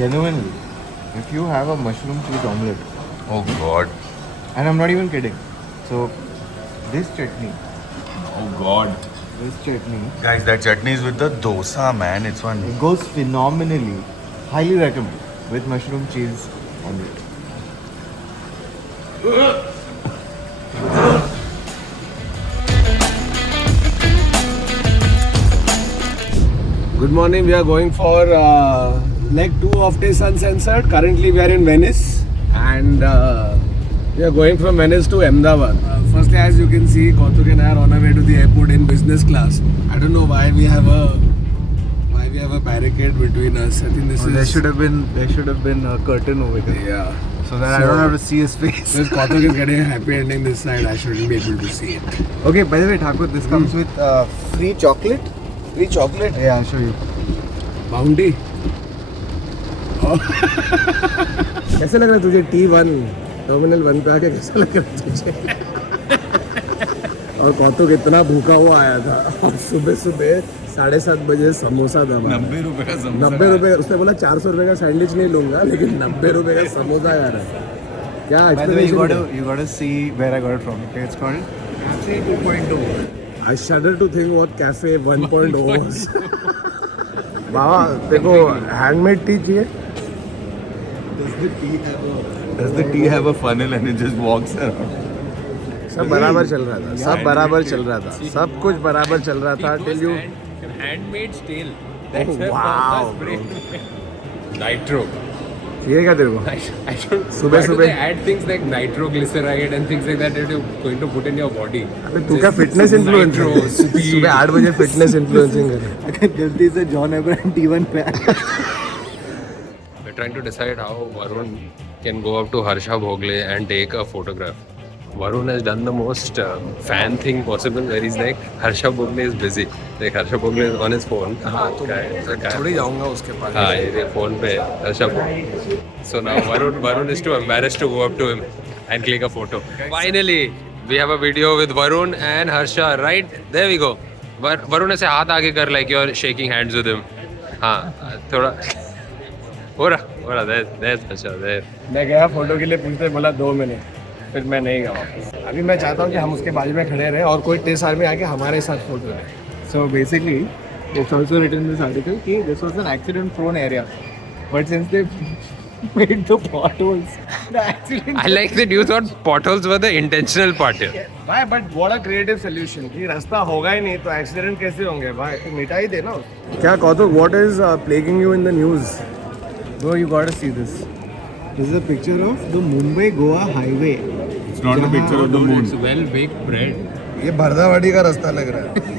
genuinely, if you have a mushroom cheese omelette, Oh God. and I'm not even kidding. So, this chutney, Guys, that chutney is with the dosa, man. It's one. it goes phenomenally. Highly recommend with mushroom cheese omelette. Good morning. We are going for leg 2 of Taste Uncensored. Currently, we are in Venice, and we are going from Venice to Ahmedabad. Firstly, as you can see, Kautuk and I are on our way to the airport in business class. I don't know why we have a barricade between us. I think this is. There should have been a curtain over there. Yeah. So that I don't have to see his face. Since Kautuk is getting a happy ending this side, I shouldn't be able to see it. Okay, by the way, Thakur, this comes with free chocolate. Free chocolate. Yeah, I'll show you. बाउंडी कैसे लग रहा है तुझे T1 terminal 1 पे आके कैसा लग रहा है तुझे और कौतुक इतना भूखा हुआ आया था और सुबह 7:30 बजे समोसा था 90 रुपए का समोसा 90 रुपए उसने बोला 400 रुपए का सैंडविच नहीं लूंगा लेकिन 90 रुपए का समोसा यार है क्या By the way, explanation you gotta see where I got it from. Okay, it's called Cafe 2.0. I shudder to think what Cafe 1.0 was बाबा देखो हैंडमेड टी चाहिए Does the tea have a funnel and it just walks around? सब बराबर चल रहा था सब बराबर चल रहा था सब कुछ बराबर चल रहा था till you handmade stale. wow Nitro. ये क्या तेरे को I don't. सुबह Why do सुबह- they add things like nitroglyceride and things like that that you're going to put in your body? अबे तू क्या फिटनेस इन्फ्लुएंसर Nitro, speed. सुबह 8 बजे फिटनेस इन्फ्लुएंसिंग कर अगर गलती से जॉन अब्राहम T1 पे We're trying to decide how Varun can go up to Harsha Bhogle and take a photograph. Varun has done the most fan thing possible where he's like, Harsha Bhogle is busy. Like Harsha Bhogle is on his phone. थोड़ी जाऊंगा उसके पास हाँ ये phone पे Harsha Bhogle. So now Varun is too embarrassed to go up to him and click a photo. Finally, we have a video with Varun and Harsha. Right there we go. Varun ऐसे हाथ आगे कर like you're shaking hands with him. हाँ थोड़ा हो रहा there's Harsha there. मैं गया फोटो के लिए पूछते बोला 2 मिनट फिर मैं नहीं गया वापस अभी मैं चाहता हूँ कि हम उसके बाजू में खड़े रहे और कोई टेस्ट आर्मी आके हमारे साथ फोटो ले So basically, it's also written in this article that this was an accident-prone area. But since they made the potholes, the accident. I like that you thought potholes were the intentional part here. भाई but what a creative solution कि रास्ता होगा ही नहीं तो accident कैसे होंगे भाई तो मिटा ही देना क्या कौतुक what is plaguing you in the news Bro, you gotta see this. This is a picture of the Mumbai-Goa highway. It's not a picture of the moon. It's well baked bread. ये भरदावाड़ी का रास्ता लग रहा है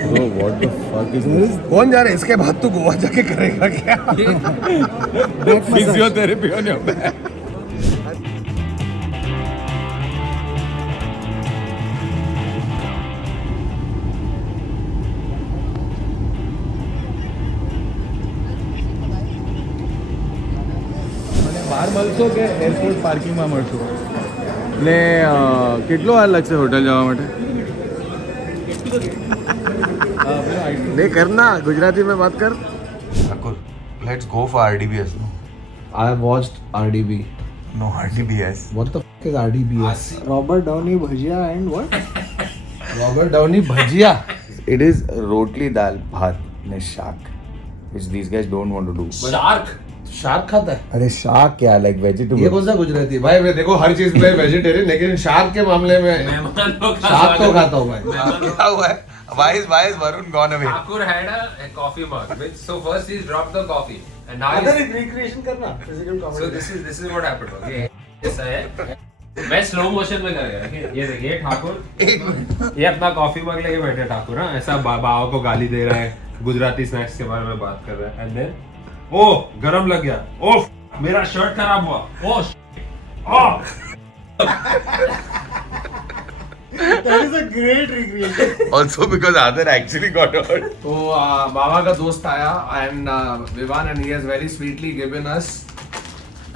Bro, what the fuck is this? कौन जा रहा है इसके बाद तू गोवा जाके करेगा क्या Physiotherapy on your back. બહાર મળશો કે એરપોર્ટ પાર્કિંગમાં મળશો એટલે કેટલો વાર લાગશે હોટલ જવા માટે नहीं करना गुजराती में बात कर Thakur, let's go for RDBS. No, I watched RDB. no RDBS. What the f is RDBS? Robert Downey Bhajia and what? Robert Downey bhajia It is rotli dal bhat ne shaak, which these guys don't want to do. Shark खाता है अरे शाक क्या like ये vegetable? कौन सा गुजराती है? भाई मैं देखो हर चीज में वेजिटेरियन लेकिन शार्क के मामले में शार्क तो खाता हूँ भाई क्या हुआ है? Why is Varun gone away? Thakur had a coffee mug. So first he's dropped the coffee, and now recreation करना physical so this is what happened. Okay, ऐसा है. मैं स्लो मोशन में करेगा. ये देखिए ठाकुर. ये अपना कॉफी मग लेके बैठे ठाकुर हाँ ऐसा बाबा को गाली दे रहा है गुजराती स्नैक्स के बारे में बात कर रहा है एंड देन ओ गरम लग गया ओ मेरा शर्ट खराब हुआ ओ That is a great recreation. Also because Adar actually got hurt. तो बाबा का दोस्त आया and Vivaan and he has very sweetly given us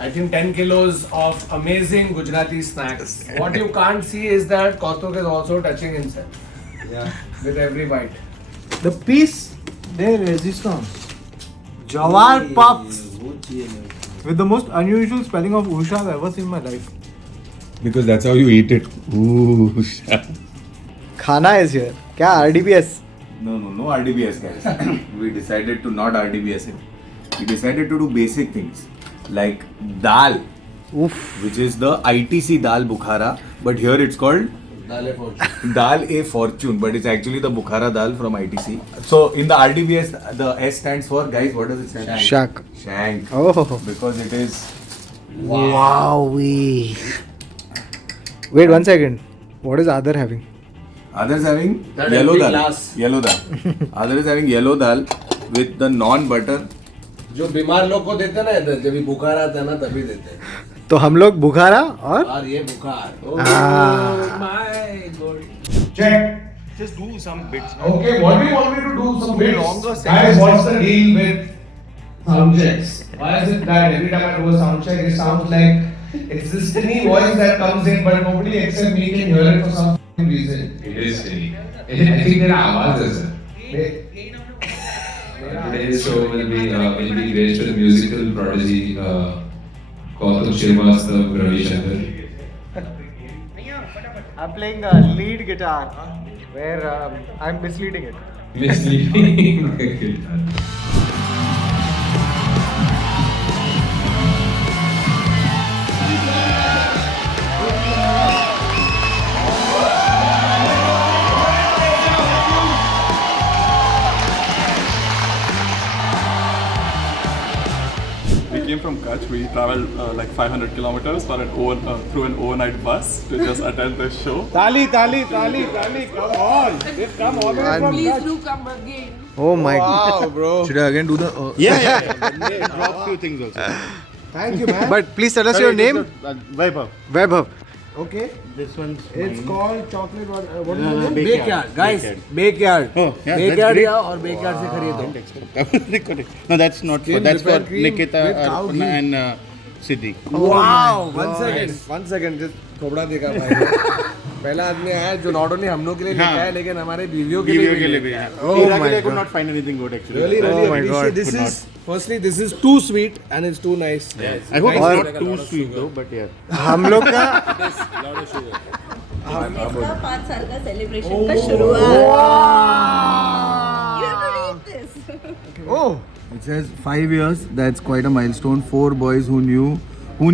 I think 10 kilos of amazing Gujarati snacks. What you can't see is that Kautuk is also touching himself. Yeah. With every bite. The piece, their resistance. Jawar puffs. with the most unusual spelling of Usha I've ever seen in my life. Because that's how you eat it. Ooh. Khana is here. क्या RDBS? No RDBS guys. We decided to not RDBS it. We decided to do basic things like dal, Oof. which is the ITC dal Bukhara, but here it's called Dal A Fortune, but it's actually the Bukhara dal from ITC. So in the RDBS, the S stands for, guys, what does it stand for? Shank. Shank. Oh. Because it is. Wow. Wait 1 second. What is Adar having? Others having That yellow empty dal. glass. Yellow dal. Others is having yellow dal with the non-butter. जो बीमार लोग को देते ना जब भी बुखार आता है ना तभी देते हैं तो हम लोग बुखारा और और ये बुखार Check. Just do some bits. Okay, what do you want me to do? Some bits? longer Guys, sentences. what's the deal with sound checks? Why is it that every time I do a sound check, it sounds like it's this tinny voice that comes in, but nobody except me can hear it for some reason. It is silly. I think there are आवाज़ है. Today's show will be graced with musical prodigy Kautuk Srivastava, Ravi Shankar. I'm playing lead guitar where I'm misleading it. Misleading guitar. We came from Kutch. We traveled like 500 kilometers for through an overnight bus to just attend this show. Tali, come on. Just come all the way from Please do come again. Oh my Wow, bro. Should I again do the? Drop few things also. Thank you, man. But please tell us your name. Vaibhav. Vaibhav. Okay. This one's It's mine. called chocolate. What is Uh, it? Backyard. Guys, Backyard. backyard. Oh, yeah, Backyard that's great. या और backyard से खरीदो. No, that's not for. Skin That's for whipped cream Nikita with cow ghee. and Siddhi. Wow. One second. Just थोड़ा देखा भाई. पहला आदमी आया जो नॉट ओनली हम लोग के लिए लेके हाँ. आया लेकिन हमारे बीवियों के Video लिए के लिए भी भी है. है. Oh Ira my I could God. not find anything good actually. Really, Oh really my God. appreciate. This Could is firstly this is too sweet and it's too nice. I hope Or- it's not too sweet though, but yeah. हम लोग का इसका 5 साल का celebration का शुरुआत. You have to read this. oh It says 5 years. That's quite a milestone. 4 boys who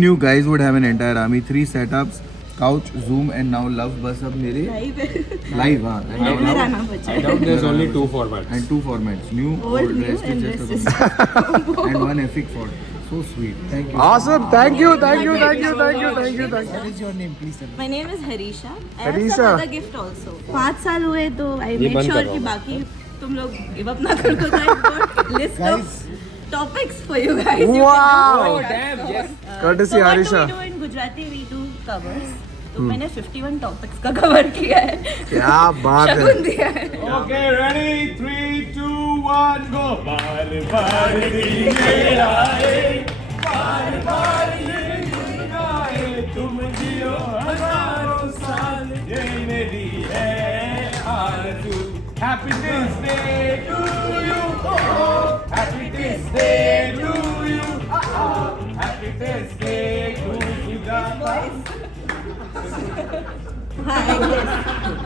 knew guys would have an entire army. 3 setups, couch, Zoom, and now love. बस अब मेरे Live live हाँ. घर आना बचा. I doubt there's only 2 formats. And 2 formats. New, Old, old, new, rest is and just a rest is combo. And 1 epic font. So sweet. Thank you. awesome. Thank you. What is Name, please tell me. My name is Harisha. I have Harisha. some other gift also. 5 साल हुए तो I made बंद sure करो। कि बाकी तुम लोग give up ना कर दो. So I've got list of topics for you guys. You Wow. can do Damn, yes. Courtesy So what Harisha. do we do in Gujarati? We do covers. तो मैंने 51 टॉपिक्स का कवर किया है. क्या बात है. शगुन दिया है. Okay, ready? 3, 2, 1, go. तुम जियो हजारों साल ये मेरी है आरज़ू. Happiness Day to you. Happiness Day to you. Happiness Day to you. हाँ,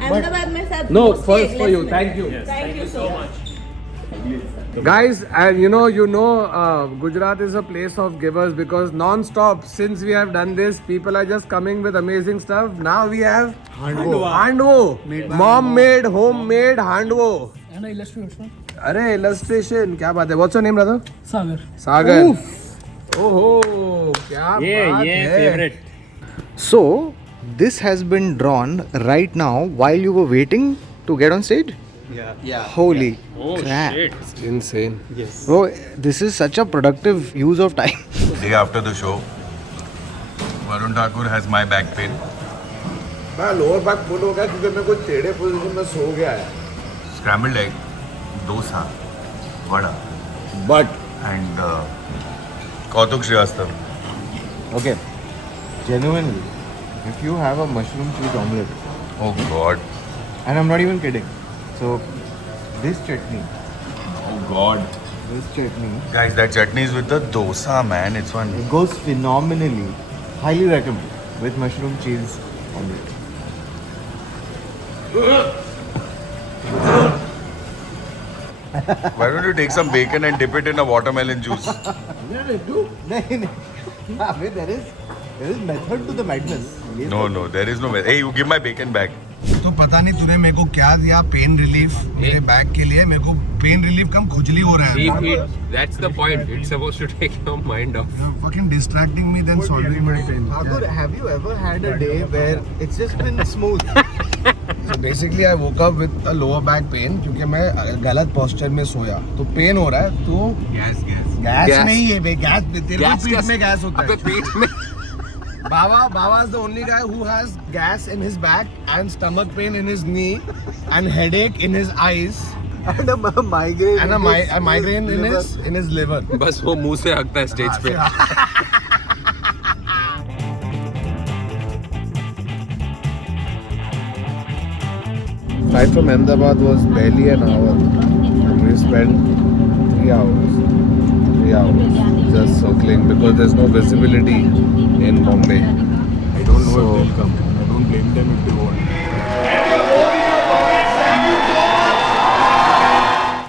अहमदाबाद में सब No, mostly first for you. English Thank you. में. Thank you so much. Guys, and Gujarat is a place of givers because non-stop since we have done this, people are just coming with amazing stuff. Now we have handwo, mom-made, homemade handwo. And illustration. अरे illustration, क्या बात है? What's your name, brother? Sagar. Oh, क्या बात है? favorite. So this has been drawn right now while you were waiting to get on stage. Yeah. Holy crap. It's insane. Bro, this is such a productive use of time. Day after the show, Varun Thakur has my back pain. मैं lower back full हो गया क्योंकि मैं कुछ टेढ़े position में सो गया है. Scrambled egg, dosa, vada, But and Kautuk Srivastava. Okay. Genuinely, if you have a mushroom cheese omelette, Oh God. and I'm not even kidding. So this chutney, Oh God. This chutney. Guys, that chutney is with the dosa, man. It's one. It goes phenomenally. Highly recommend. With mushroom cheese on it. Why don't you take some bacon and dip it in a watermelon juice? There is method to the madness. No, there is no way. Hey, you give my bacon back. तो पता नहीं तूने मेरे को क्या दिया pain relief मेरे back के लिए मेरे को पेन रिलीफ कम खुजली हो रहा है That's the point. It's supposed to take your mind off. You're fucking distracting me then solving my pain. Thakur, have you ever had a day where it's just been smooth? So basically I woke up with a lower back pain क्योंकि मैं गलत posture में सोया तो pen हो रहा है तो gas नहीं है बे गैस तेरे को पीठ में गैस होता है पीठ में Baba is the only guy who has gas in his back and stomach pain in his knee and headache in his eyes And a migraine. and a migraine in his liver. बस वो मुंह से हकता है stage पे. Flight from Ahmedabad was barely an hour. We spent 3 hours. 3 hours just circling because there's no visibility in Bombay. I don't know if they'll come. I don't blame them if they won't.